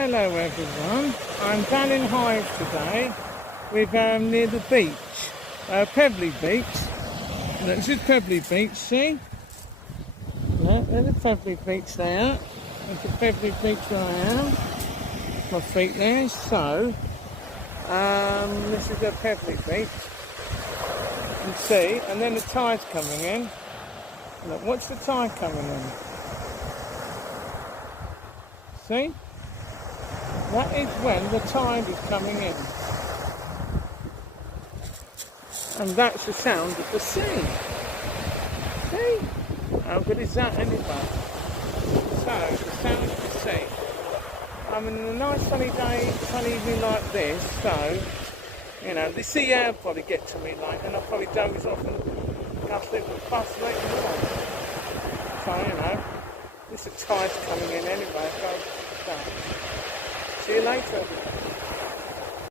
Hello everyone, I'm down in Hive today with near the beach, Pebbly Beach. Look, this is Pebbly Beach, see? Look, there's a Pebbly Beach there. There's a Pebbly Beach where I am. My feet there, so this is a Pebbly Beach. You see, and then the tide's coming in. Look, watch the tide coming in. See? That is when the tide is coming in. And that's the sound of the sea. See? How good is that anyway? So, the sound of the sea. I'm in a nice sunny day, sunny evening like this, so, you know, the sea air will probably get to me like, and I'll probably doze off and go sleep with the bus later on. So, you know, this tide's coming in anyway, so. See you later.